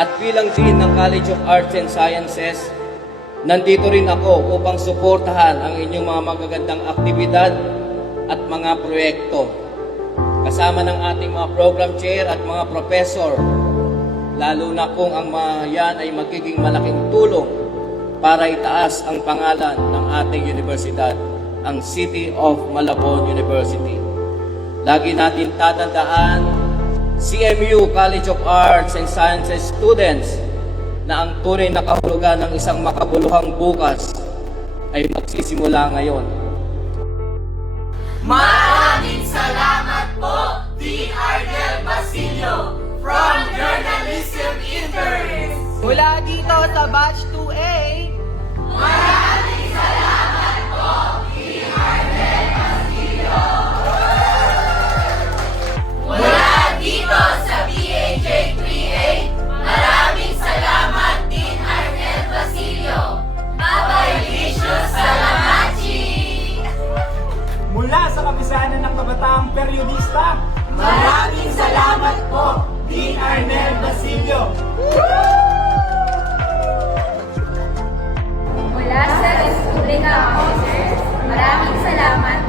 At bilang Dean ng College of Arts and Sciences, nandito rin ako upang suportahan ang inyong mga magagandang aktibidad at mga proyekto. Kasama ng ating mga program chair at mga professor, lalo na kung ang mga yan ay magiging malaking tulong para itaas ang pangalan ng ating universidad, ang City of Malabon University. Lagi natin tatandaan, CMU College of Arts and Sciences students, na ang tunay na kahulugan ng isang makabuluhang bukas ay magsisimula ngayon. Maraming salamat po, Dean Arnel Basilio from Journalism Interns. Mula dito sa Batch 2A, Maraming salamat po, Dean Arnel Basilio. Mula dito sa BAJ 3A, maraming salamat, Dean Arnel Basilio. Babay Licious Salamachi. Mula sa Kapisanan ng Kabataang Periodista, Maraming salamat po, Dean Arnel Basilio. Mula sa Republika Officers, maraming salamat